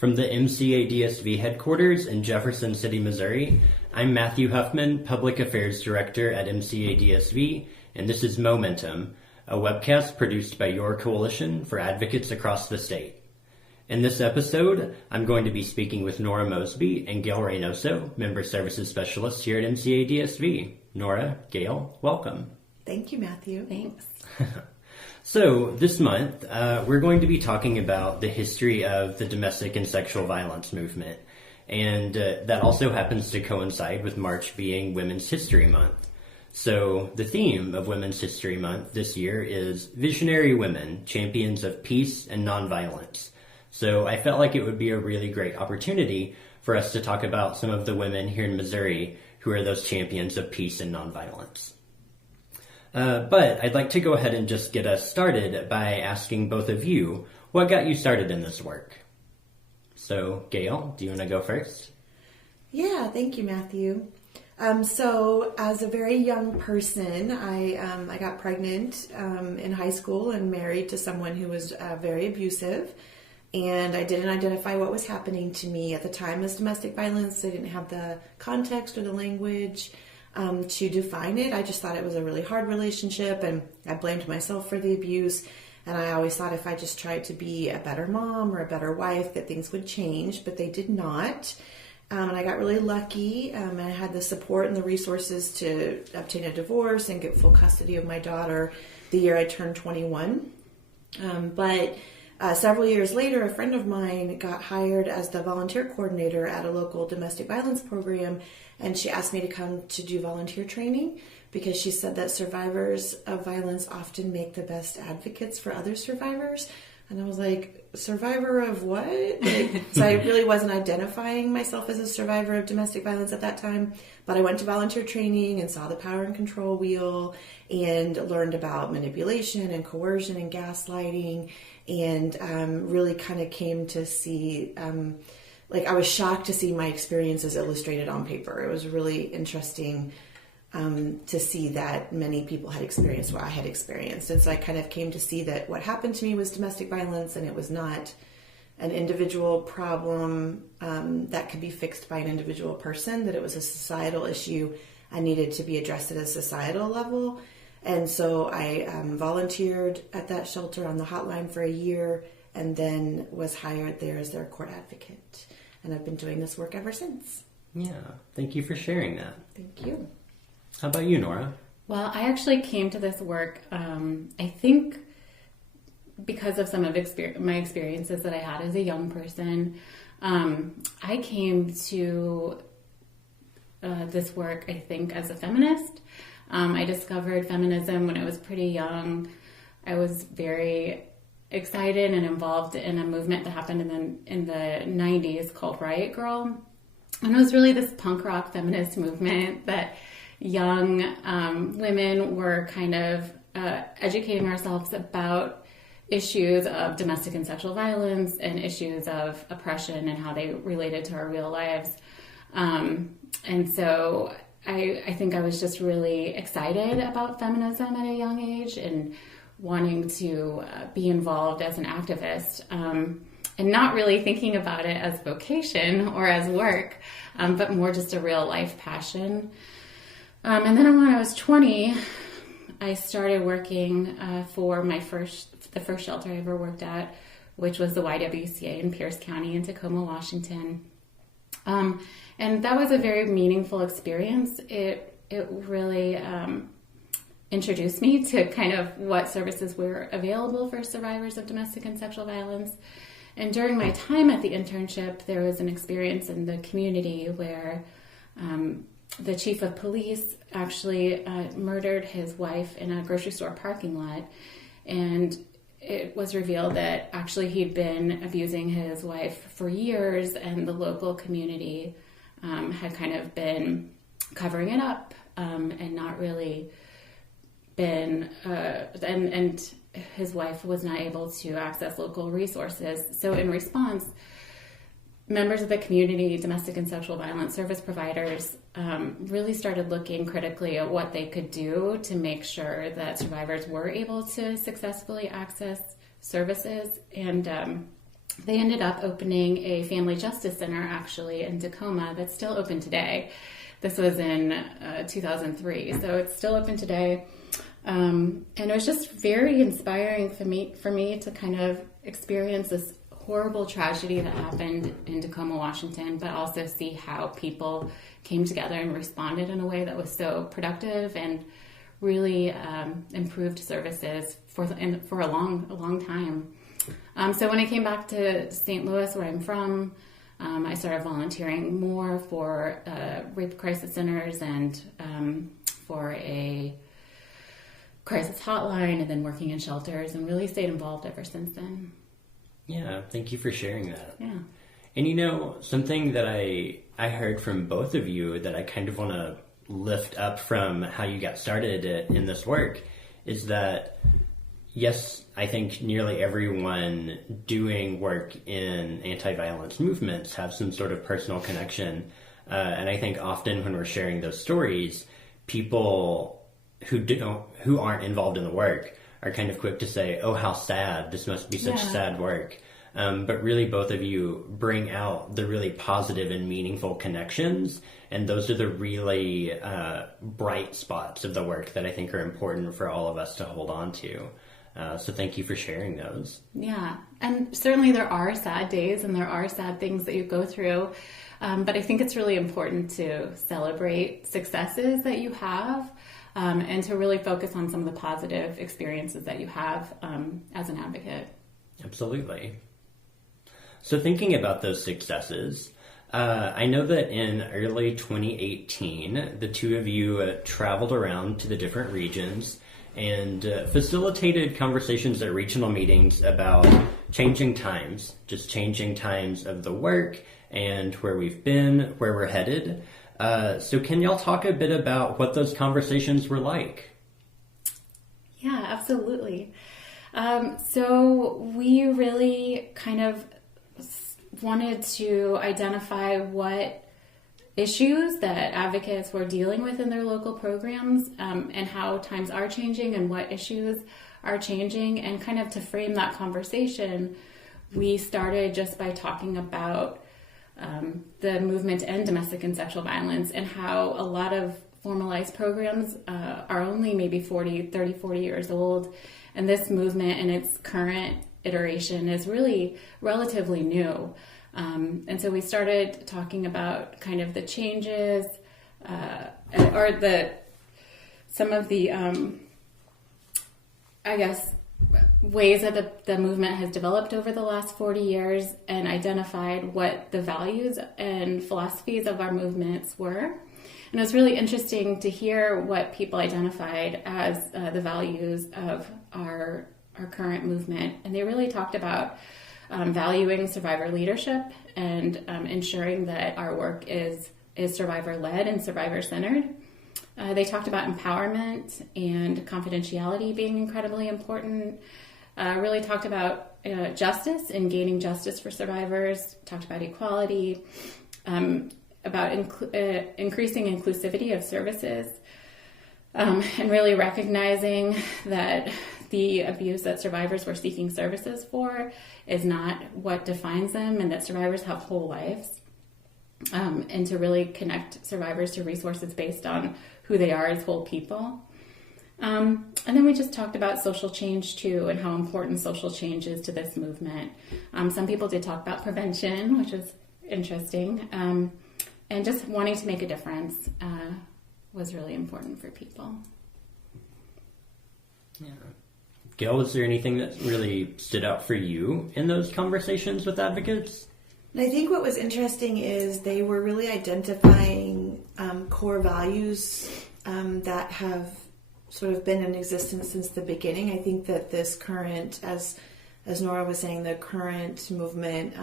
From the MCADSV headquarters in Jefferson City, Missouri, I'm Matthew Huffman, Public Affairs Director at MCADSV, and this is Momentum, a webcast produced by your coalition for advocates across the state. In this episode, I'm going to be speaking with Nora Mosby and Gail Reynoso, Member Services Specialists here at MCADSV. Nora, Gail, welcome. Thank you, Matthew. Thanks. So this month, we're going to be talking about the history of the domestic and sexual violence movement. And that also happens to coincide with March being Women's History Month. So the theme of Women's History Month this year is Visionary Women, Champions of Peace and Nonviolence. So I felt like it would be a really great opportunity for us to talk about some of the women here in Missouri who are those champions of peace and nonviolence. But I'd like to go ahead and just get us started by asking both of you, what got you started in this work? So, Gail, do you want to go first? Yeah, thank you, Matthew. So as a very young person, I got pregnant in high school and married to someone who was very abusive. And I didn't identify what was happening to me at the time as domestic violence. I didn't have the context or the language to define it. I just thought it was a really hard relationship, and I blamed myself for the abuse. And I always thought if I just tried to be a better mom or a better wife that things would change, but they did not. And I got really lucky. I had the support and the resources to obtain a divorce and get full custody of my daughter the year I turned 21. But several years later, a friend of mine got hired as the volunteer coordinator at a local domestic violence program, and she asked me to come to do volunteer training because she said that survivors of violence often make the best advocates for other survivors. And I was like, survivor of what? So I really wasn't identifying myself as a survivor of domestic violence at that time, but I went to volunteer training and saw the power and control wheel and learned about manipulation and coercion and gaslighting, and really kind of came to see, I was shocked to see my experiences illustrated on paper. It was really interesting to see that many people had experienced what I had experienced. And so I kind of came to see that what happened to me was domestic violence, and it was not an individual problem that could be fixed by an individual person, that it was a societal issue and needed to be addressed at a societal level. And so I volunteered at that shelter on the hotline for a year and then was hired there as their court advocate. And I've been doing this work ever since. Yeah, thank you for sharing that. Thank you. How about you, Nora? Well, I actually came to this work, I think, because of some of my experiences that I had as a young person. I came to this work, I think, as a feminist. I discovered feminism when I was pretty young. I was very excited and involved in a movement that happened in the 90s called Riot Girl. And it was really this punk rock feminist movement that young women were kind of educating ourselves about issues of domestic and sexual violence and issues of oppression and how they related to our real lives. And so I think I was just really excited about feminism at a young age and wanting to be involved as an activist, and not really thinking about it as vocation or as work, but more just a real life passion. And then when I was 20, I started working for the first shelter I ever worked at, which was the YWCA in Pierce County in Tacoma, Washington. And that was a very meaningful experience. It really introduced me to kind of what services were available for survivors of domestic and sexual violence. And during my time at the internship, there was an experience in the community where the chief of police actually murdered his wife in a grocery store parking lot. And it was revealed that actually he'd been abusing his wife for years, and the local community had kind of been covering it up and not really been, and his wife was not able to access local resources. So in response, members of the community, domestic and sexual violence service providers, really started looking critically at what they could do to make sure that survivors were able to successfully access services. And they ended up opening a family justice center actually in Tacoma that's still open today. This was in 2003, so it's still open today. And it was just very inspiring for me to kind of experience this horrible tragedy that happened in Tacoma, Washington, but also see how people came together and responded in a way that was so productive and really improved services for a long time. So when I came back to St. Louis, where I'm from, I started volunteering more for rape crisis centers and for a crisis hotline, and then working in shelters, and really stayed involved ever since then. Yeah, thank you for sharing that. Yeah. And something that I heard from both of you that I kind of want to lift up from how you got started in this work is that, yes, I think nearly everyone doing work in anti-violence movements have some sort of personal connection. And I think often when we're sharing those stories, people who aren't involved in the work are kind of quick to say, oh, how sad, this must be such sad work. But really both of you bring out the really positive and meaningful connections, and those are the really bright spots of the work that I think are important for all of us to hold on to. So thank you for sharing those. Yeah, and certainly there are sad days and there are sad things that you go through, but I think it's really important to celebrate successes that you have, and to really focus on some of the positive experiences that you have as an advocate. Absolutely. So thinking about those successes, I know that in early 2018, the two of you traveled around to the different regions and facilitated conversations at regional meetings about changing times of the work and where we've been, where we're headed. So can y'all talk a bit about what those conversations were like? Yeah, absolutely. So we really kind of wanted to identify what issues that advocates were dealing with in their local programs, and how times are changing and what issues are changing. And kind of to frame that conversation, we started just by talking about the movement to end domestic and sexual violence, and how a lot of formalized programs are only maybe 40 years old. And this movement in its current iteration is really relatively new. And so we started talking about kind of the changes, or some of the, I guess, ways that the movement has developed over the last 40 years, and identified what the values and philosophies of our movements were. And it was really interesting to hear what people identified as the values of our current movement. And they really talked about valuing survivor leadership and ensuring that our work is survivor-led and survivor-centered. They talked about empowerment and confidentiality being incredibly important. Really talked about justice and gaining justice for survivors. Talked about equality, about increasing inclusivity of services, and really recognizing that the abuse that survivors were seeking services for is not what defines them, and that survivors have whole lives, and to really connect survivors to resources based on who they are as whole people. And then we just talked about social change too, and how important social change is to this movement. Some people did talk about prevention, which was interesting, and just wanting to make a difference was really important for people. Yeah. Gail, was there anything that really stood out for you in those conversations with advocates? And I think what was interesting is they were really identifying core values that have sort of been in existence since the beginning. I think that this current, as Nora was saying, the current movement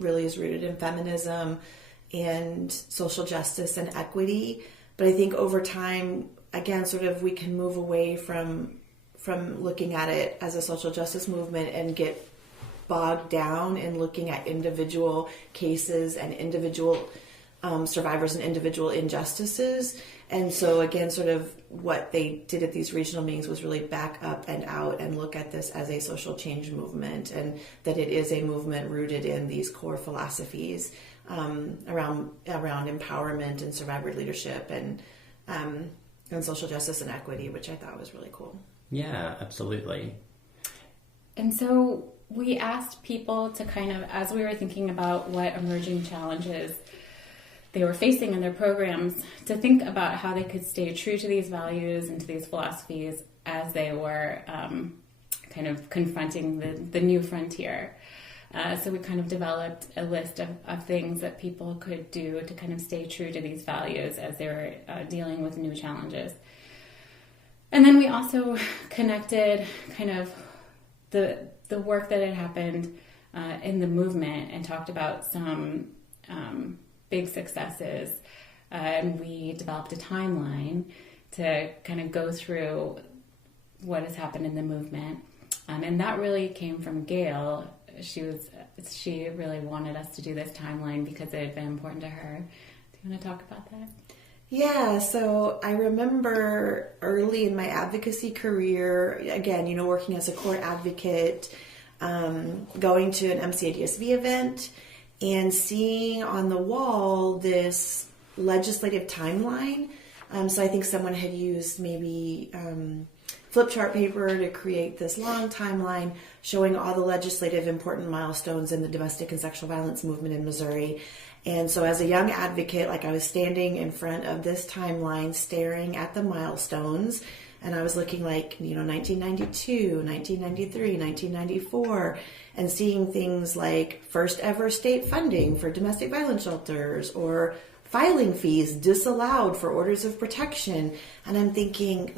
really is rooted in feminism and social justice and equity. But I think over time, again, sort of we can move away from looking at it as a social justice movement and get bogged down in looking at individual cases and individual survivors and individual injustices. And so again, sort of what they did at these regional meetings was really back up and out and look at this as a social change movement, and that it is a movement rooted in these core philosophies around empowerment and survivor leadership and social justice and equity, which I thought was really cool. Yeah, absolutely. And so we asked people to kind of, as we were thinking about what emerging challenges they were facing in their programs, to think about how they could stay true to these values and to these philosophies as they were kind of confronting the new frontier. So we kind of developed a list of things that people could do to kind of stay true to these values as they were dealing with new challenges. And then we also connected kind of the work that had happened in the movement and talked about some big successes. And we developed a timeline to kind of go through what has happened in the movement. And that really came from Gail. She really wanted us to do this timeline because it had been important to her. Do you want to talk about that? Yeah, so I remember early in my advocacy career, again, working as a court advocate, going to an MCADSV event and seeing on the wall this legislative timeline. So I think someone had used maybe flip chart paper to create this long timeline showing all the legislative important milestones in the domestic and sexual violence movement in Missouri. And so as a young advocate, I was standing in front of this timeline staring at the milestones, and I was looking 1992, 1993, 1994, and seeing things like first ever state funding for domestic violence shelters or filing fees disallowed for orders of protection. And I'm thinking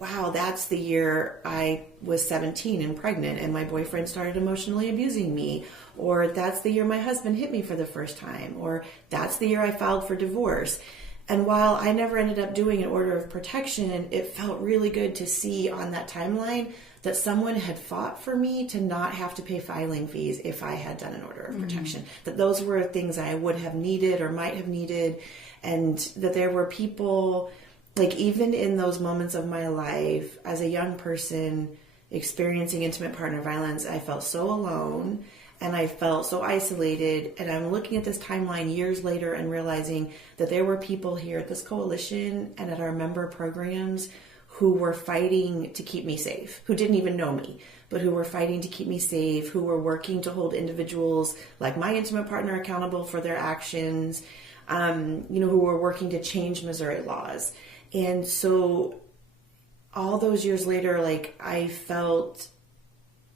wow, that's the year I was 17 and pregnant and my boyfriend started emotionally abusing me. Or that's the year my husband hit me for the first time. Or that's the year I filed for divorce. And while I never ended up doing an order of protection, it felt really good to see on that timeline that someone had fought for me to not have to pay filing fees if I had done an order of protection. That those were things I would have needed or might have needed. And that there were people, even in those moments of my life, as a young person experiencing intimate partner violence, I felt so alone. And I felt so isolated, and I'm looking at this timeline years later and realizing that there were people here at this coalition and at our member programs who were fighting to keep me safe, who didn't even know me, but who were fighting to keep me safe, who were working to hold individuals like my intimate partner accountable for their actions, who were working to change Missouri laws. And so all those years later, I felt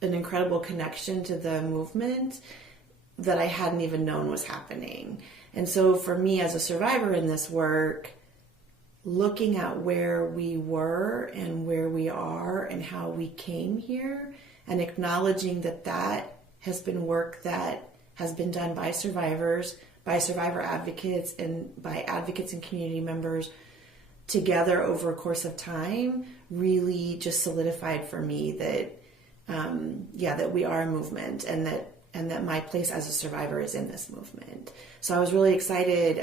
an incredible connection to the movement that I hadn't even known was happening. And so for me as a survivor in this work, looking at where we were and where we are and how we came here and acknowledging that has been work that has been done by survivors, by survivor advocates, and by advocates and community members together over a course of time really just solidified for me that that we are a movement and that my place as a survivor is in this movement. So I was really excited.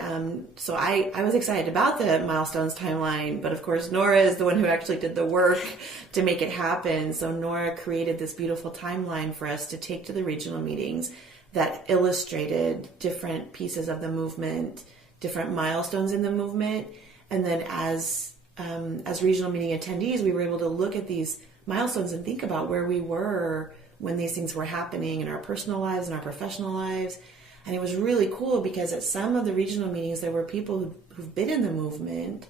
So I was excited about the milestones timeline, but of course Nora is the one who actually did the work to make it happen. So Nora created this beautiful timeline for us to take to the regional meetings that illustrated different pieces of the movement, different milestones in the movement. And then as regional meeting attendees, we were able to look at these milestones and think about where we were when these things were happening in our personal lives and our professional lives. And it was really cool because at some of the regional meetings, there were people who've been in the movement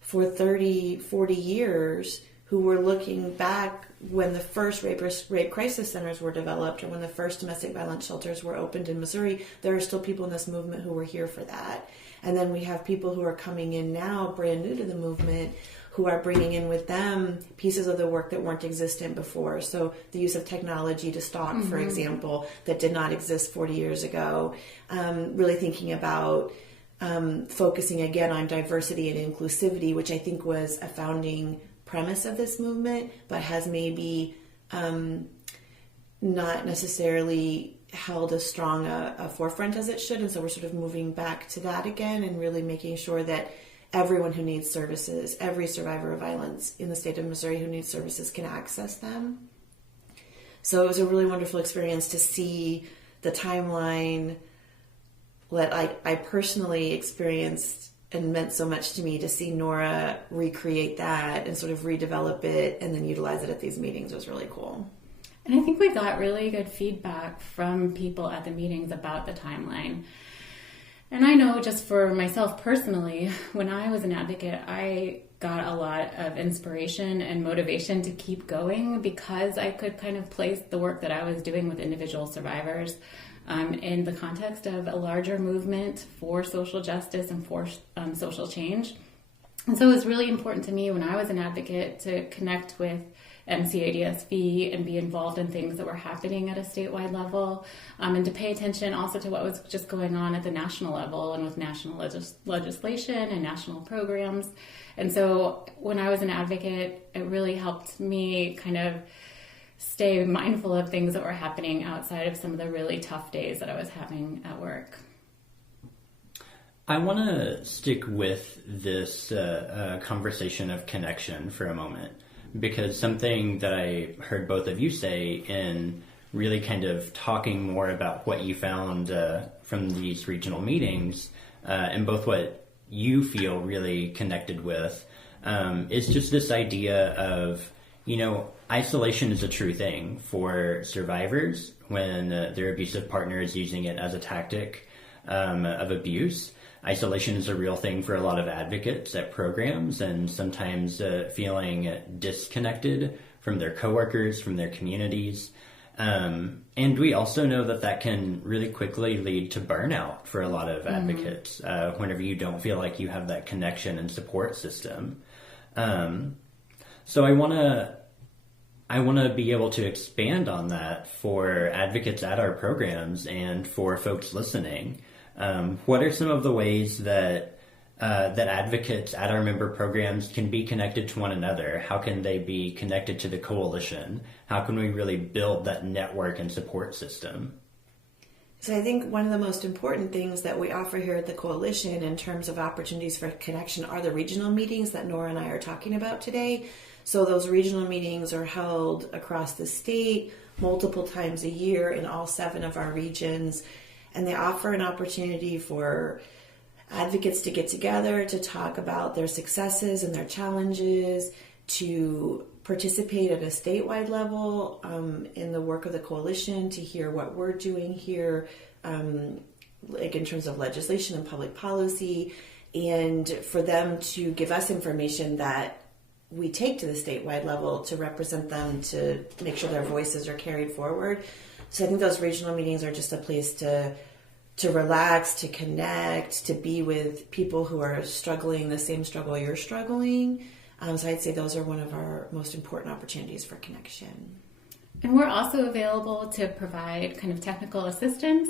for 30, 40 years who were looking back when the first rape crisis centers were developed or when the first domestic violence shelters were opened in Missouri. There are still people in this movement who were here for that. And then we have people who are coming in now, brand new to the movement, who are bringing in with them pieces of the work that weren't existent before. So the use of technology to stalk, for example, that did not exist 40 years ago. Really thinking about focusing again on diversity and inclusivity, which I think was a founding premise of this movement, but has maybe not necessarily held as strong a forefront as it should. And so we're sort of moving back to that again and really making sure that everyone who needs services, every survivor of violence in the state of Missouri who needs services can access them. So it was a really wonderful experience to see the timeline that I personally experienced and meant so much to me, to see Nora recreate that and sort of redevelop it and then utilize it at these meetings was really cool. And I think we got really good feedback from people at the meetings about the timeline. And I know just for myself personally, when I was an advocate, I got a lot of inspiration and motivation to keep going because I could kind of place the work that I was doing with individual survivors in the context of a larger movement for social justice and for social change. And so it was really important to me when I was an advocate to connect with MCADSV and be involved in things that were happening at a statewide level, and to pay attention also to what was just going on at the national level and with national legislation and national programs. And so when I was an advocate, it really helped me kind of stay mindful of things that were happening outside of some of the really tough days that I was having at work. I want to stick with this conversation of connection for a moment, because something that I heard both of you say in really kind of talking more about what you found from these regional meetings, and both what you feel really connected with, is just this idea of, isolation is a true thing for survivors when their abusive partner is using it as a tactic of abuse. Isolation is a real thing for a lot of advocates at programs, and sometimes feeling disconnected from their coworkers, from their communities. And we also know that can really quickly lead to burnout for a lot of advocates whenever you don't feel like you have that connection and support system. So I want to be able to expand on that for advocates at our programs and for folks listening. What are some of the ways that advocates at our member programs can be connected to one another? How can they be connected to the coalition? How can we really build that network and support system? So I think one of the most important things that we offer here at the coalition in terms of opportunities for connection are the regional meetings that Nora and I are talking about today. So those regional meetings are held across the state multiple times a year in all 7 of our regions. And they offer an opportunity for advocates to get together, to talk about their successes and their challenges, to participate at a statewide level in the work of the coalition, to hear what we're doing here, like in terms of legislation and public policy, and for them to give us information that we take to the statewide level to represent them, to make sure their voices are carried forward. So I think those regional meetings are just a place to relax, to connect, to be with people who are struggling the same struggle you're struggling. So I'd say those are one of our most important opportunities for connection. And we're also available to provide kind of technical assistance.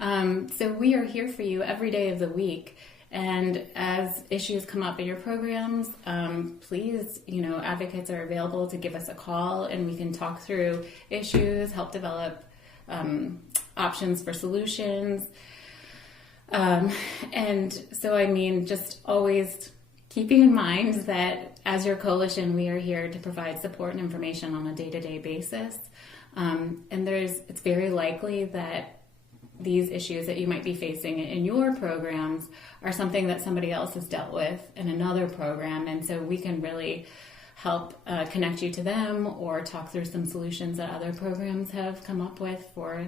So we are here for you every day of the week. And as issues come up in your programs, please, advocates are available to give us a call and we can talk through issues, help develop options for solutions. And so, just always keeping in mind that as your coalition, we are here to provide support and information on a day-to-day basis. And it's very likely that these issues that you might be facing in your programs are something that somebody else has dealt with in another program. And so we can really help connect you to them or talk through some solutions that other programs have come up with for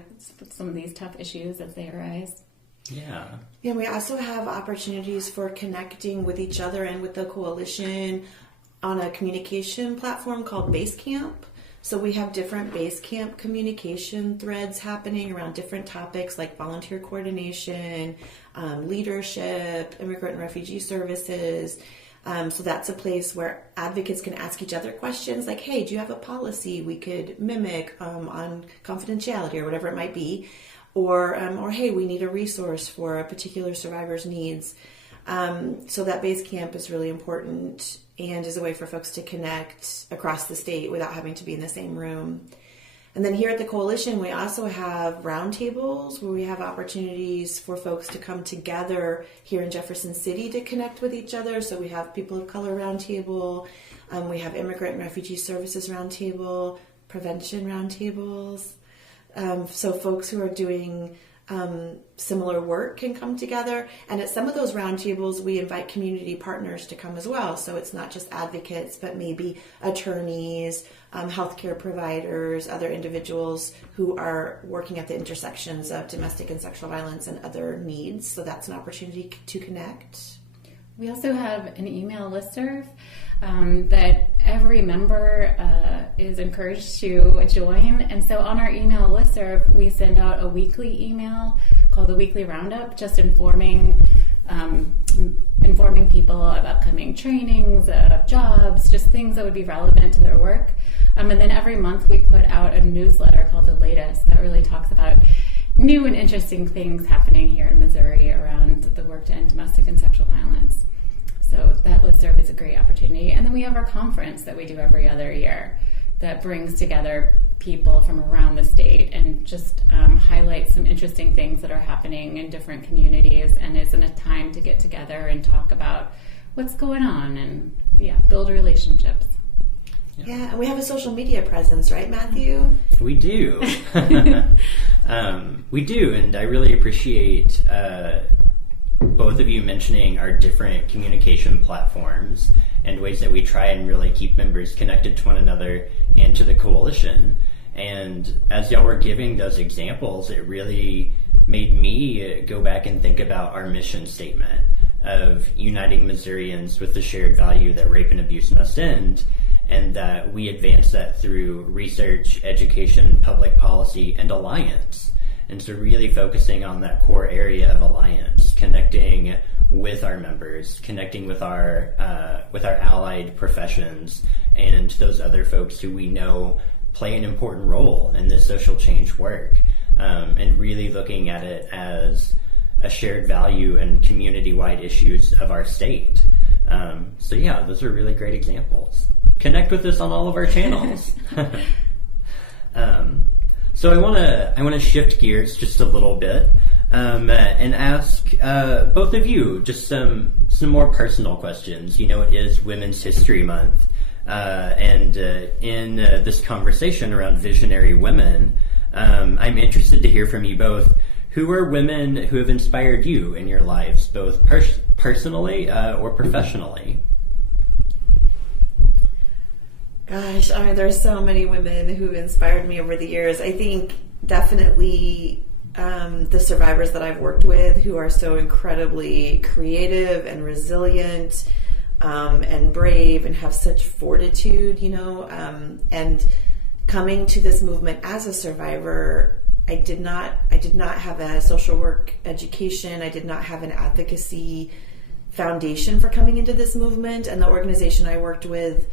some of these tough issues as they arise. Yeah. And we also have opportunities for connecting with each other and with the coalition on a communication platform called Basecamp. So we have different Basecamp communication threads happening around different topics like volunteer coordination, leadership, immigrant and refugee services. So that's a place where advocates can ask each other questions like, hey, do you have a policy we could mimic on confidentiality or whatever it might be? Or hey, we need a resource for a particular survivor's needs. So that Basecamp is really important and is a way for folks to connect across the state without having to be in the same room. And then here at the Coalition, we also have roundtables where we have opportunities for folks to come together here in Jefferson City to connect with each other. So we have People of Color Roundtable, we have Immigrant and Refugee Services Roundtable, Prevention Roundtables. So folks who are doing similar work can come together. And at some of those roundtables, we invite community partners to come as well. So it's not just advocates, but maybe attorneys, healthcare providers, other individuals who are working at the intersections of domestic and sexual violence and other needs. So that's an opportunity to connect. We also have an email listserv that every member is encouraged to join. And so on our email listserv, we send out a weekly email called the Weekly Roundup, just informing people of upcoming trainings, of jobs, just things that would be relevant to their work. And then every month we put out a newsletter called The Latest that really talks about new and interesting things happening here in Missouri around the work to end domestic and sexual violence. So that listserv is a great opportunity. And then we have our conference that we do every other year that brings together people from around the state and just highlights some interesting things that are happening in different communities, and is in a time to get together and talk about what's going on and build relationships. Yeah, and we have a social media presence, right, Matthew? We do. We do, and I really appreciate both of you mentioning our different communication platforms and ways that we try and really keep members connected to one another and to the Coalition. And as y'all were giving those examples, it really made me go back and think about our mission statement of uniting Missourians with the shared value that rape and abuse must end, and that we advance that through research, education, public policy, and alliance. And so really focusing on that core area of alliance, connecting with our members, connecting with our allied professions, and those other folks who we know play an important role in this social change work, and really looking at it as a shared value and community-wide issues of our state. So yeah, those are really great examples. Connect with us on all of our channels. So I want to shift gears just a little bit and ask both of you just some more personal questions. You know, it is Women's History Month, and in this conversation around visionary women, I'm interested to hear from you both. Who are women who have inspired you in your lives, both personally or professionally? Gosh, I mean, there's so many women who inspired me over the years. I think definitely the survivors that I've worked with who are so incredibly creative and resilient and brave and have such fortitude, and coming to this movement as a survivor, I did not have a social work education. I did not have an advocacy foundation for coming into this movement, and the organization I worked with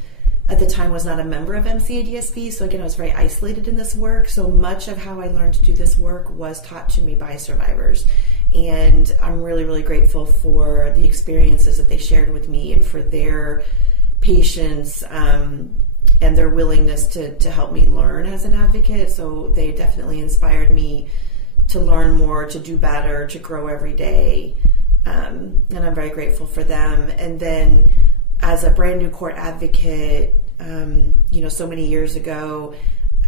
at the time was not a member of MCADSB, so again, I was very isolated in this work. So much of how I learned to do this work was taught to me by survivors. And I'm really, really grateful for the experiences that they shared with me and for their patience and their willingness to help me learn as an advocate. So they definitely inspired me to learn more, to do better, to grow every day. And I'm very grateful for them. And then as a brand new court advocate, so many years ago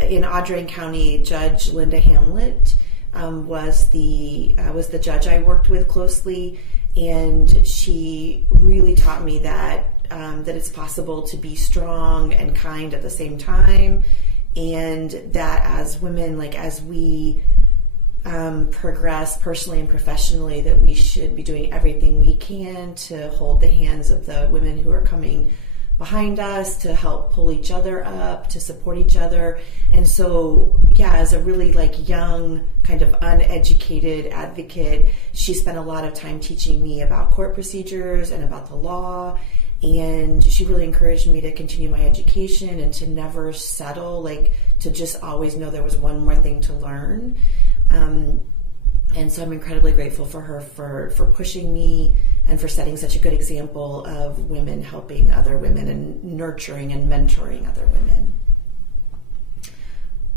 in Audrain County, Judge Linda Hamlet was the judge I worked with closely, and she really taught me that it's possible to be strong and kind at the same time, and that as women, as we progress personally and professionally, that we should be doing everything we can to hold the hands of the women who are coming behind us, to help pull each other up, to support each other. And so, as a really young, kind of uneducated advocate, she spent a lot of time teaching me about court procedures and about the law. And she really encouraged me to continue my education and to never settle, to just always know there was one more thing to learn. And so I'm incredibly grateful for her for pushing me and for setting such a good example of women helping other women and nurturing and mentoring other women.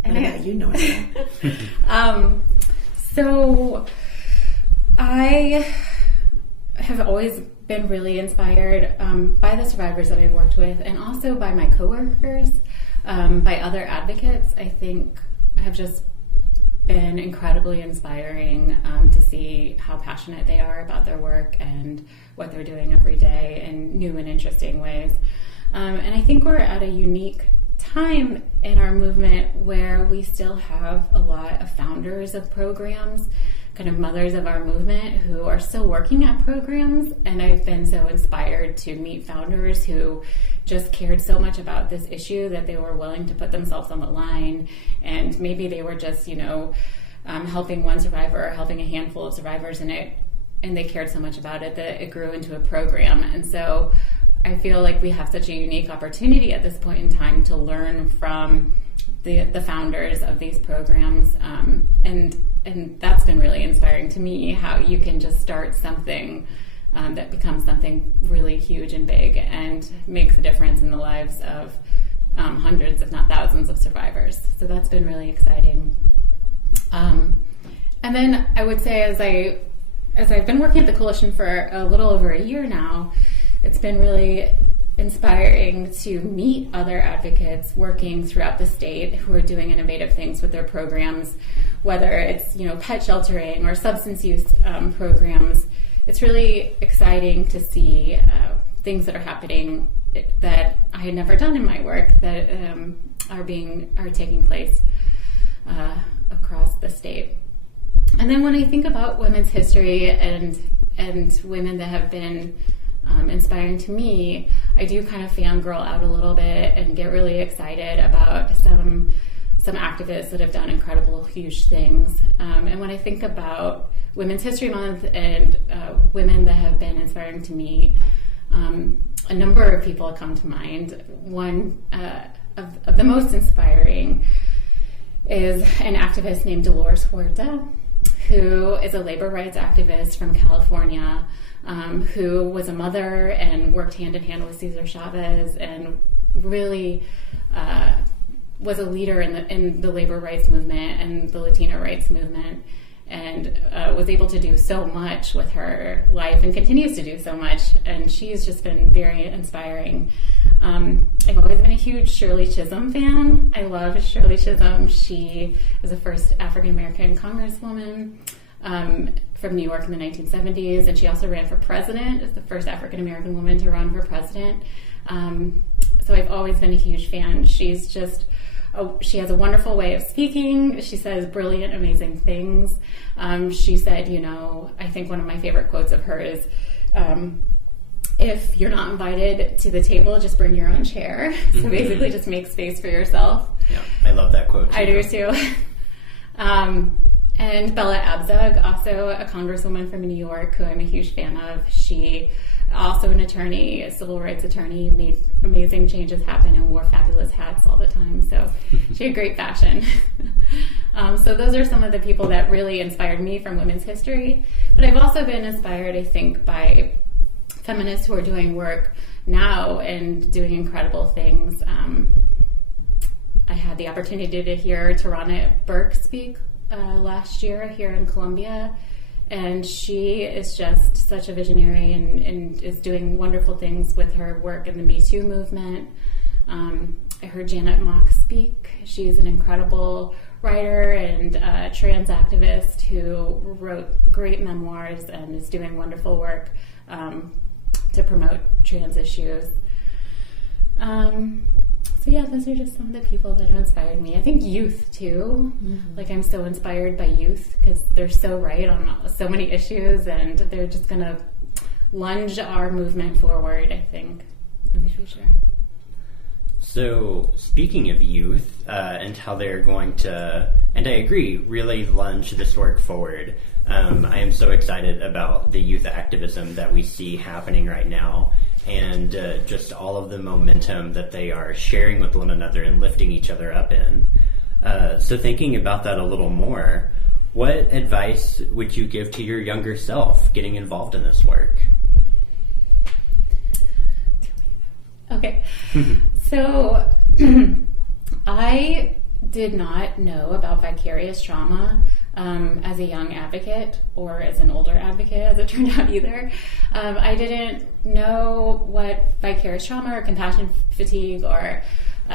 What about you, Nora? So I have always been really inspired by the survivors that I've worked with, and also by my coworkers, by other advocates. I think have just been incredibly inspiring to see how passionate they are about their work and what they're doing every day in new and interesting ways. And I think we're at a unique time in our movement where we still have a lot of founders of programs, kind of mothers of our movement, who are still working at programs. And I've been so inspired to meet founders who just cared so much about this issue that they were willing to put themselves on the line. And maybe they were just, helping one survivor or helping a handful of survivors, and they cared so much about it that it grew into a program. And so I feel like we have such a unique opportunity at this point in time to learn from the founders of these programs, and that's been really inspiring to me, how you can just start something that becomes something really huge and big and makes a difference in the lives of hundreds, if not thousands, of survivors. So that's been really exciting. And then I would say, as I've been working at the Coalition for a little over a year now, it's been really inspiring to meet other advocates working throughout the state who are doing innovative things with their programs, whether it's pet sheltering or substance use programs. It's really exciting to see things that are happening that I had never done in my work that are taking place across the state. And then when I think about women's history and women that have been inspiring to me, I do kind of fangirl out a little bit and get really excited about some activists that have done incredible, huge things. And when I think about Women's History Month and women that have been inspiring to me, a number of people come to mind. One of the most inspiring is an activist named Dolores Huerta, who is a labor rights activist from California, who was a mother and worked hand in hand with Cesar Chavez, and really was a leader in the labor rights movement and the Latino rights movement, and was able to do so much with her life and continues to do so much. And she's just been very inspiring. I've always been a huge Shirley Chisholm fan. I love Shirley Chisholm. She was the first African-American congresswoman from New York in the 1970s, and she also ran for president as the first African-American woman to run for president. So I've always been a huge fan. She's just, she has a wonderful way of speaking. She says brilliant, amazing things. She said, I think one of my favorite quotes of hers, if you're not invited to the table, just bring your own chair. So basically just make space for yourself. Yeah, I love that quote too. I do too. And Bella Abzug, also a congresswoman from New York, who I'm a huge fan of. She, also an attorney, a civil rights attorney, made amazing changes happen and wore fabulous hats all the time. So she had great fashion. So those are some of the people that really inspired me from women's history. But I've also been inspired, I think, by feminists who are doing work now and doing incredible things. I had the opportunity to hear Tarana Burke speak last year here in Columbia, and she is just such a visionary and is doing wonderful things with her work in the Me Too movement. I heard Janet Mock speak. She's an incredible writer and trans activist who wrote great memoirs and is doing wonderful work to promote trans issues. So yeah, those are just some of the people that have inspired me. I think youth too. Mm-hmm. Like, I'm so inspired by youth because they're so right on so many issues, and they're just going to lunge our movement forward, I think, in the future. So speaking of youth and how they're going to, and I agree, really lunge this work forward. I am so excited about the youth activism that we see happening right now, and just all of the momentum that they are sharing with one another and lifting each other up in. So thinking about that a little more, what advice would you give to your younger self getting involved in this work? Okay. So I did not know about vicarious trauma as a young advocate or as an older advocate, as it turned out either. I didn't know what vicarious trauma or compassion fatigue or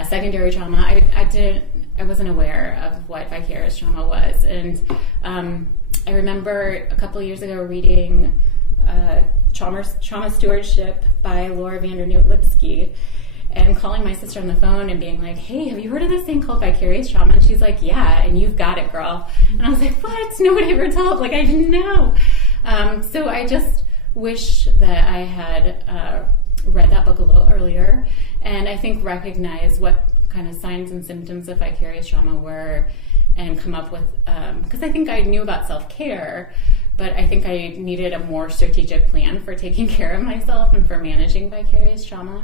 secondary trauma. I wasn't aware of what vicarious trauma was. And I remember a couple of years ago reading Trauma Stewardship by Laura Vandernoot-Lipsky, and calling my sister on the phone and being like, hey, have you heard of this thing called vicarious trauma? And she's like, yeah, and you've got it, girl. And I was like, what? Nobody ever told. Like, I didn't know. So I just wish that I had read that book a little earlier, and I think recognize what kind of signs and symptoms of vicarious trauma were, and come up with, because I think I knew about self-care, but I think I needed a more strategic plan for taking care of myself and for managing vicarious trauma.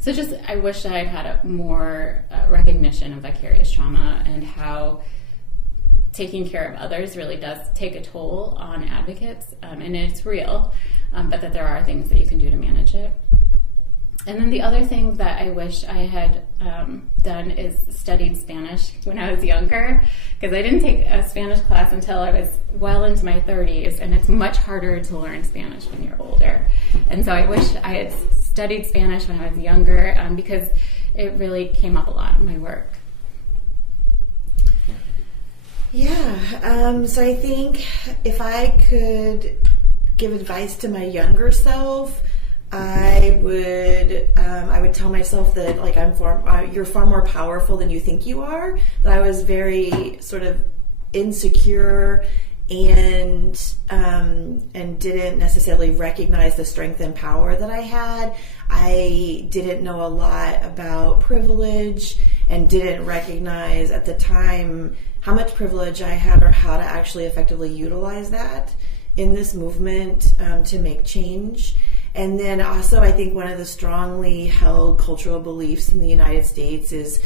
So just, I wish I had had a more recognition of vicarious trauma and how taking care of others really does take a toll on advocates, and it's real, but that there are things that you can do to manage it. And then the other thing that I wish I had done is studied Spanish when I was younger, because I didn't take a Spanish class until I was well into my 30s, and it's much harder to learn Spanish when you're older. And so I wish I had studied Spanish when I was younger, because it really came up a lot in my work. Yeah, so I think if I could give advice to my younger self, I would tell myself that, like, you're far more powerful than you think you are. That I was very sort of insecure and didn't necessarily recognize the strength and power that I had. I didn't know a lot about privilege and didn't recognize at the time how much privilege I had or how to actually effectively utilize that in this movement to make change. And then also, I think one of the strongly held cultural beliefs in the United States is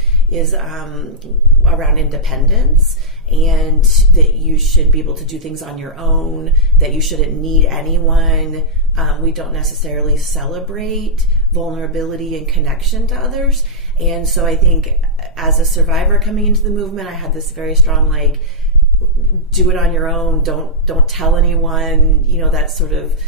around independence, and that you should be able to do things on your own, that you shouldn't need anyone. We don't necessarily celebrate vulnerability and connection to others. And so I think as a survivor coming into the movement, I had this very strong, like, do it on your own, don't tell anyone, that sort of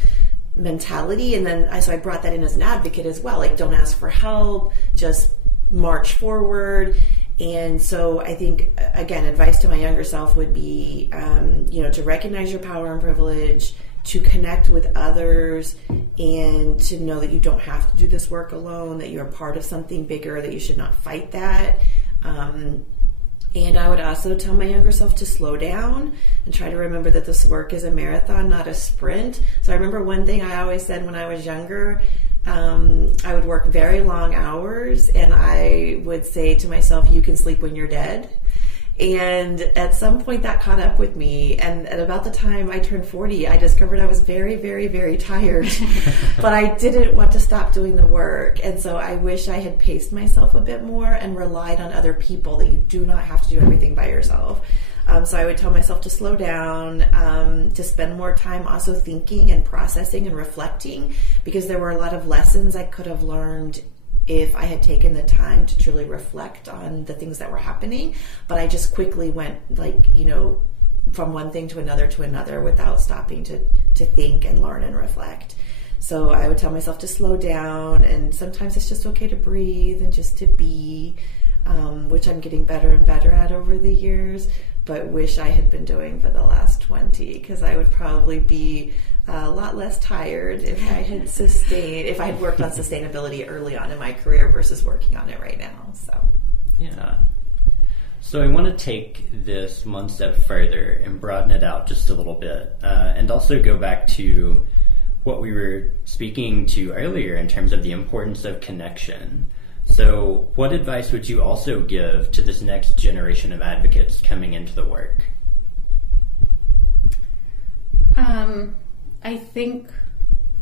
mentality. And then so I brought that in as an advocate as well, like, don't ask for help, just march forward. And so I think, again, advice to my younger self would be, to recognize your power and privilege, to connect with others, and to know that you don't have to do this work alone, that you're a part of something bigger, that you should not fight that. And I would also tell my younger self to slow down and try to remember that this work is a marathon, not a sprint. So I remember one thing I always said when I was younger, I would work very long hours, and I would say to myself, you can sleep when you're dead. And at some point that caught up with me, and at about the time I turned 40, I discovered I was very, very, very tired, but I didn't want to stop doing the work. And so I wish I had paced myself a bit more and relied on other people, that you do not have to do everything by yourself. So I would tell myself to slow down, to spend more time also thinking and processing and reflecting, because there were a lot of lessons I could have learned if I had taken the time to truly reflect on the things that were happening. But I just quickly went, from one thing to another without stopping to think and learn and reflect. So I would tell myself to slow down, and sometimes it's just okay to breathe and just to be, which I'm getting better and better at over the years, but wish I had been doing for the last 20, because I would probably be a lot less tired if I had worked on sustainability early on in my career versus working on it right now. So yeah. So I want to take this one step further and broaden it out just a little bit, and also go back to what we were speaking to earlier in terms of the importance of connection. So what advice would you also give to this next generation of advocates coming into the work? I think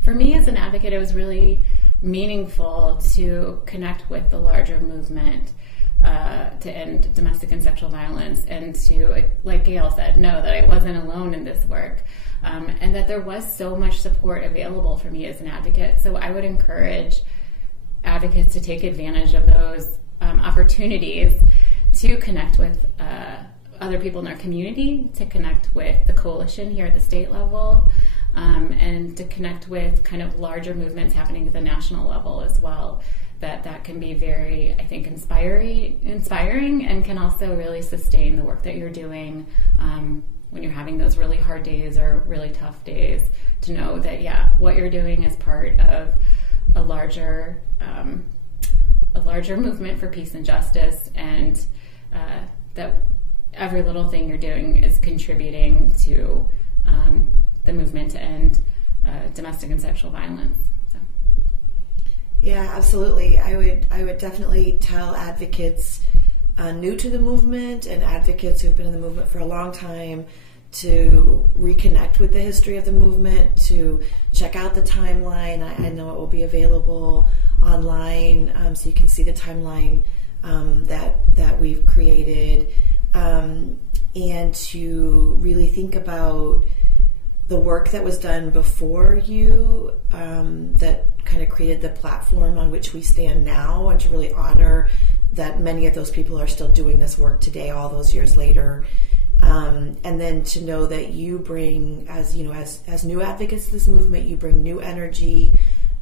for me as an advocate, it was really meaningful to connect with the larger movement to end domestic and sexual violence, and to, like Gail said, know that I wasn't alone in this work, and that there was so much support available for me as an advocate. So I would encourage advocates to take advantage of those opportunities, to connect with other people in our community, to connect with the coalition here at the state level, and to connect with kind of larger movements happening at the national level as well. That can be very, I think, inspiring and can also really sustain the work that you're doing when you're having those really hard days or really tough days, to know that, what you're doing is part of a larger movement for peace and justice, and that every little thing you're doing is contributing to the movement to end domestic and sexual violence. So. Yeah, absolutely. I would definitely tell advocates new to the movement and advocates who've been in the movement for a long time to reconnect with the history of the movement, to check out the timeline. I know it will be available online, so you can see the timeline that we've created, and to really think about the work that was done before you, that kind of created the platform on which we stand now, and to really honor that many of those people are still doing this work today, all those years later. And then to know that you bring, as new advocates to this movement, you bring new energy,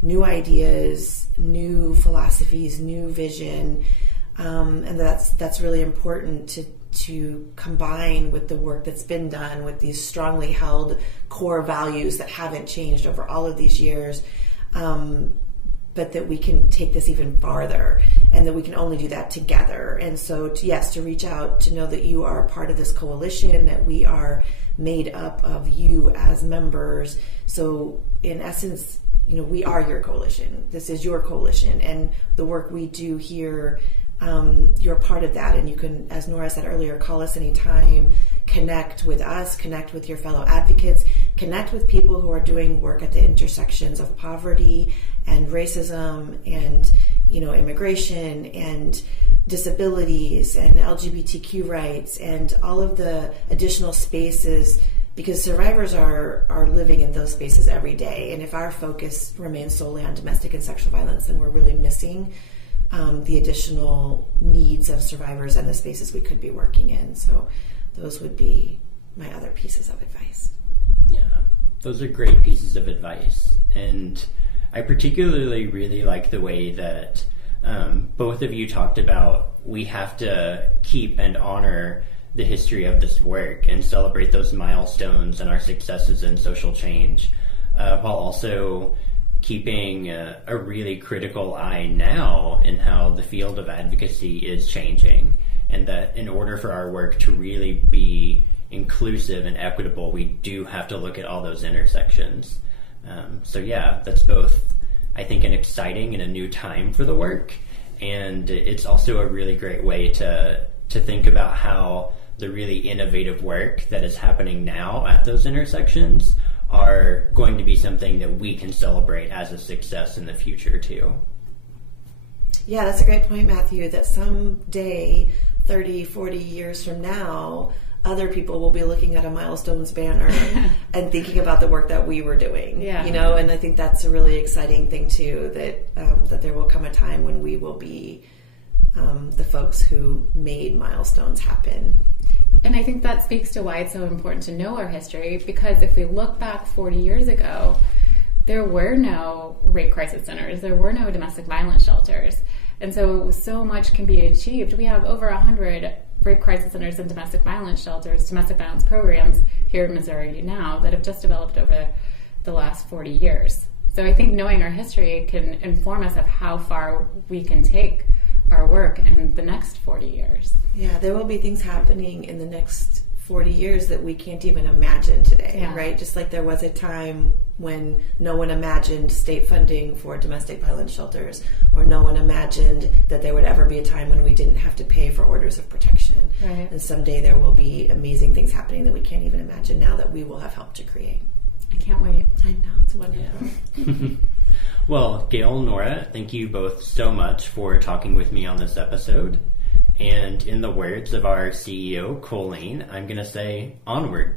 new ideas, new philosophies, new vision, and that's really important to combine with the work that's been done with these strongly held core values that haven't changed over all of these years, but that we can take this even farther, and that we can only do that together. And so, to reach out, to know that you are part of this coalition, that we are made up of you as members. So in essence, we are your coalition. This is your coalition, and the work we do here, you're part of that. And you can, as Nora said earlier, call us anytime, connect with us, connect with your fellow advocates, connect with people who are doing work at the intersections of poverty and racism and immigration and disabilities and LGBTQ rights and all of the additional spaces, because survivors are living in those spaces every day. And if our focus remains solely on domestic and sexual violence, then we're really missing the additional needs of survivors and the spaces we could be working in. So those would be my other pieces of advice. Yeah, those are great pieces of advice. And I particularly really like the way that both of you talked about we have to keep and honor the history of this work and celebrate those milestones and our successes in social change, while also keeping a really critical eye now in how the field of advocacy is changing, and that in order for our work to really be inclusive and equitable, we do have to look at all those intersections. That's both, I think, an exciting and a new time for the work, and it's also a really great way to think about how the really innovative work that is happening now at those intersections are going to be something that we can celebrate as a success in the future too. Yeah, that's a great point, Matthew, that someday, 30, 40 years from now, other people will be looking at a Milestones banner and thinking about the work that we were doing. Yeah. And I think that's a really exciting thing too, that there will come a time when we will be the folks who made milestones happen. And I think that speaks to why it's so important to know our history, because if we look back 40 years ago, there were no rape crisis centers, there were no domestic violence shelters. And so much can be achieved. We have over 100 rape crisis centers and domestic violence shelters, domestic violence programs here in Missouri now that have just developed over the last 40 years. So I think knowing our history can inform us of how far we can take our work in the next 40 years. Yeah, there will be things happening in the next 40 years that we can't even imagine today, right? Just like there was a time when no one imagined state funding for domestic violence shelters, or no one imagined that there would ever be a time when we didn't have to pay for orders of protection. Right. And someday there will be amazing things happening that we can't even imagine now that we will have helped to create. I can't wait. I know, it's wonderful. Yeah. Well, Gail, Nora, thank you both so much for talking with me on this episode. And in the words of our CEO, Colleen, I'm going to say onward.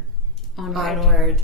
Onward.